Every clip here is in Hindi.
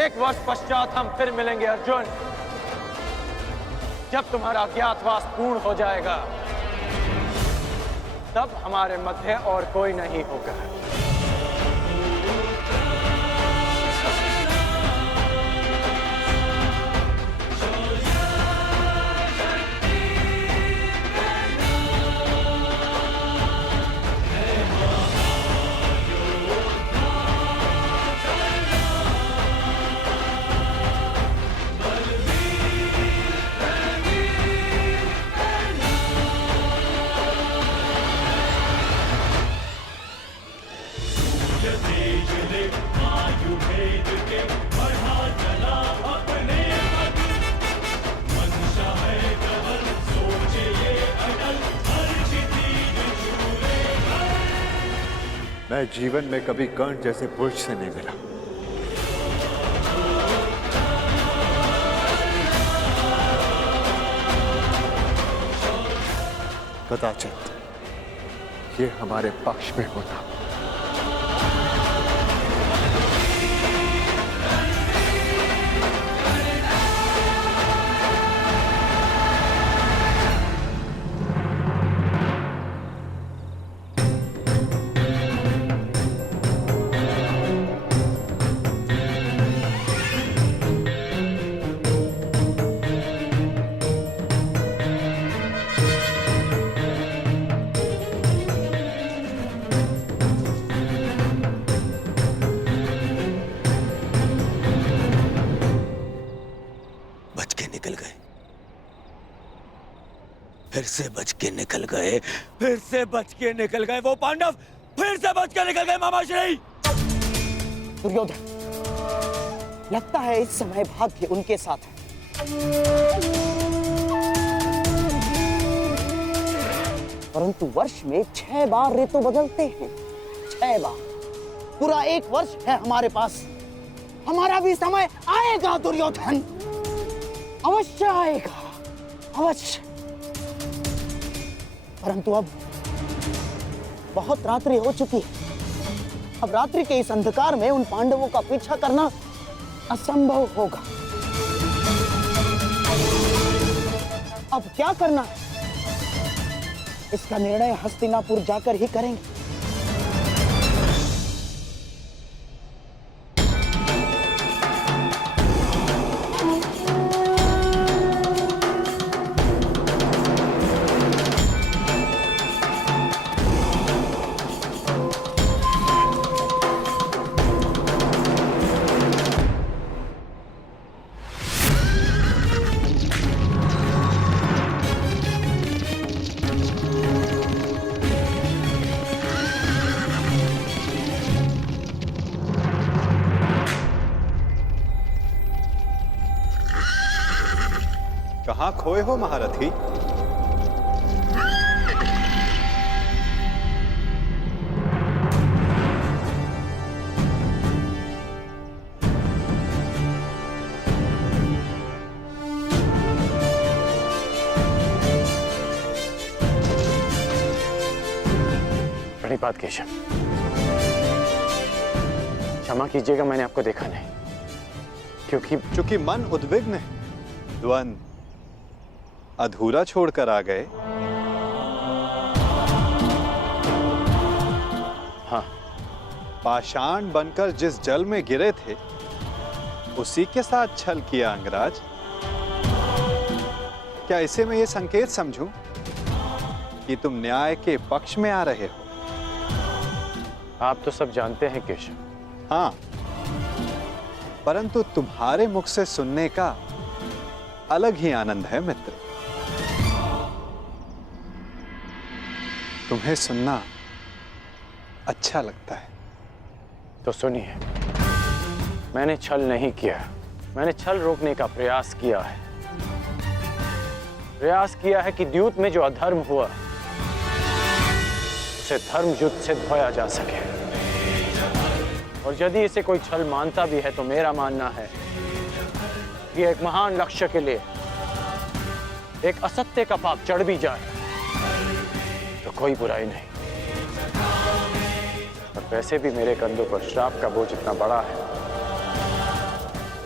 1 वर्ष पश्चात हम फिर मिलेंगे अर्जुन, जब तुम्हारा अज्ञातवास पूर्ण हो जाएगा, तब हमारे मध्य और कोई नहीं होगा। मैं जीवन में कभी कर्ण जैसे पुरुष से नहीं मिला। कदाचित ये हमारे पक्ष में होता। फिर से बच के निकल गए, फिर से बच के निकल गए वो पांडव, फिर से बच के निकल गए मामाश्री। दुर्योधन, लगता है इस समय भाग्य उनके साथ है। परंतु वर्ष में 6 बार ऋतु बदलते हैं, 6 बार। पूरा 1 वर्ष है हमारे पास। हमारा भी समय आएगा दुर्योधन, अवश्य आएगा, अवश्य। परंतु अब बहुत रात्रि हो चुकी है। अब रात्रि के इस अंधकार में उन पांडवों का पीछा करना असंभव होगा। अब क्या करना है, इसका निर्णय हस्तिनापुर जाकर ही करेंगे। कहां खोए हो महारथी? प्रणिपात केशव, क्षमा कीजिएगा, मैंने आपको देखा नहीं। क्योंकि मन उद्विग्न है, द्वंद अधूरा छोड़कर आ गए। हाँ, पाषाण बनकर जिस जल में गिरे थे उसी के साथ छल किया अंगराज। क्या इसे मैं ये संकेत समझूं कि तुम न्याय के पक्ष में आ रहे हो? आप तो सब जानते हैं केशव। हाँ, परंतु तुम्हारे मुख से सुनने का अलग ही आनंद है मित्र। तुम्हें सुनना अच्छा लगता है। तो सुनिए, मैंने छल नहीं किया, मैंने छल रोकने का प्रयास किया है। प्रयास किया है कि द्यूत में जो अधर्म हुआ उसे धर्म युद्ध से धोया जा सके। और यदि इसे कोई छल मानता भी है तो मेरा मानना है कि एक महान लक्ष्य के लिए एक असत्य का पाप चढ़ भी जाए तो कोई बुराई नहीं। और वैसे भी मेरे कंधों पर श्राप का बोझ इतना बड़ा है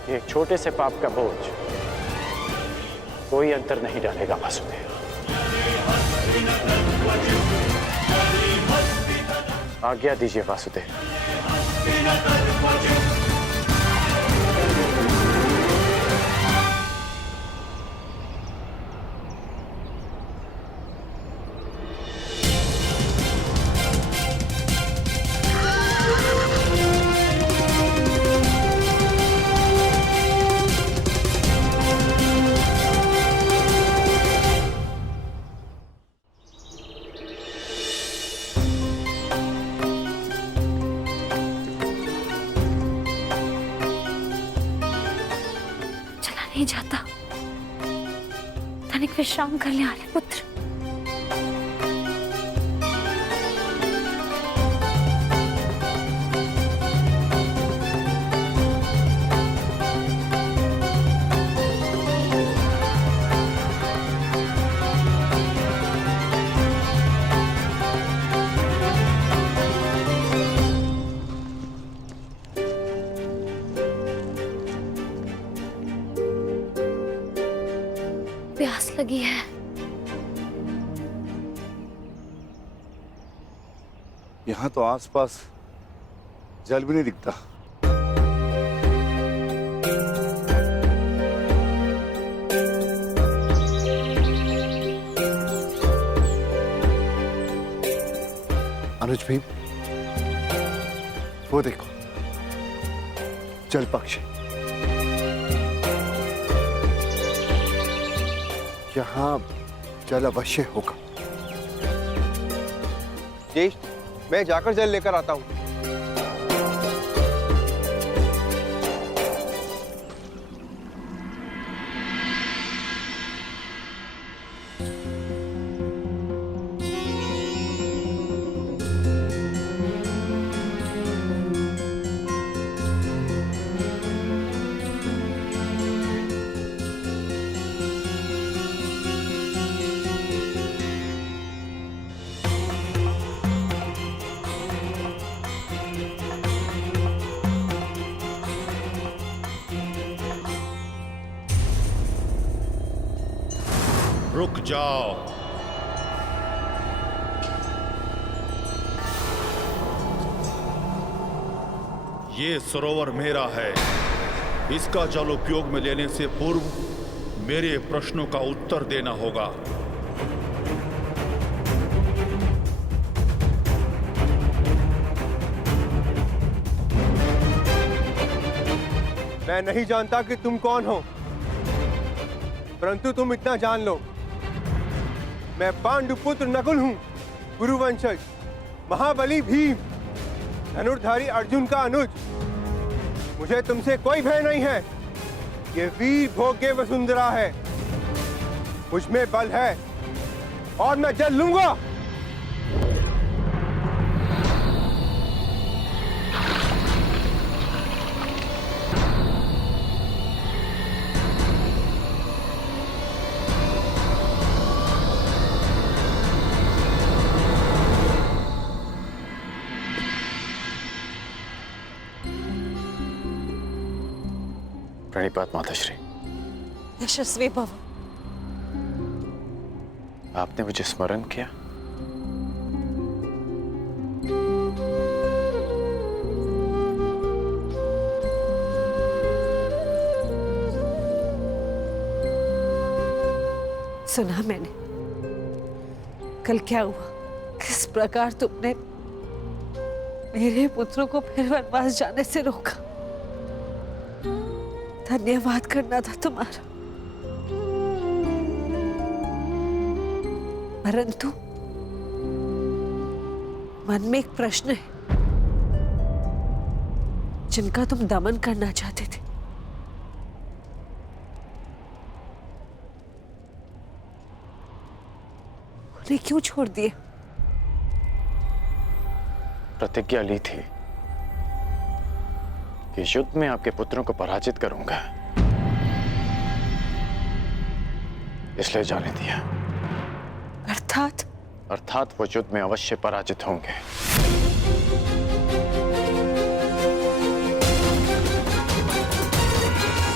एक छोटे से पाप का बोझ कोई अंतर नहीं डालेगा वासुदेव। आज्ञा दीजिए वासुदेव। नहीं जाता। तनिक विश्राम कर ले आर्य पुत्र। प्यास लगी है। यहाँ तो आसपास जल भी नहीं दिखता। अनुज भाई, वो देखो जल पक्षी। यहाँ जल अवश्य होगा। ज्येष्ठ, मैं जाकर जल लेकर आता हूँ। रुक जाओ। ये सरोवर मेरा है। इसका जल उपयोग में लेने से पूर्व मेरे प्रश्नों का उत्तर देना होगा। मैं नहीं जानता कि तुम कौन हो, परंतु तुम इतना जान लो, मैं पांडुपुत्र नकुल हूं, गुरुवंशज, महाबली भीम, धनुर्धारी अर्जुन का अनुज। मुझे तुमसे कोई भय नहीं है। ये वीर भोग्य वसुंधरा है। मुझ में बल है और मैं जल लूंगा। प्रणिपात माताश्री। यशस्वी भव। आपने मुझे स्मरण किया। सुना मैंने कल क्या हुआ, किस प्रकार तुमने मेरे पुत्रों को फिर वनवास जाने से रोका। धन्यवाद करना था तुम्हारा, परंतु मन में एक प्रश्न है जिनका तुम दमन करना चाहते थे। उन्हें क्यों छोड़ दिए? प्रतिज्ञा ली थी कि युद्ध में आपके पुत्रों को पराजित करूंगा, इसलिए जाने दिया। अर्थात वो युद्ध में अवश्य पराजित होंगे।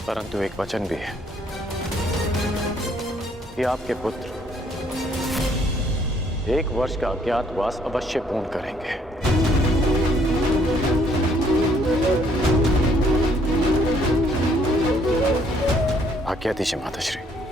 परंतु एक वचन भी है कि आपके पुत्र 1 वर्ष का अज्ञातवास अवश्य पूर्ण करेंगे। आज्ञा दीजिए माताश्री।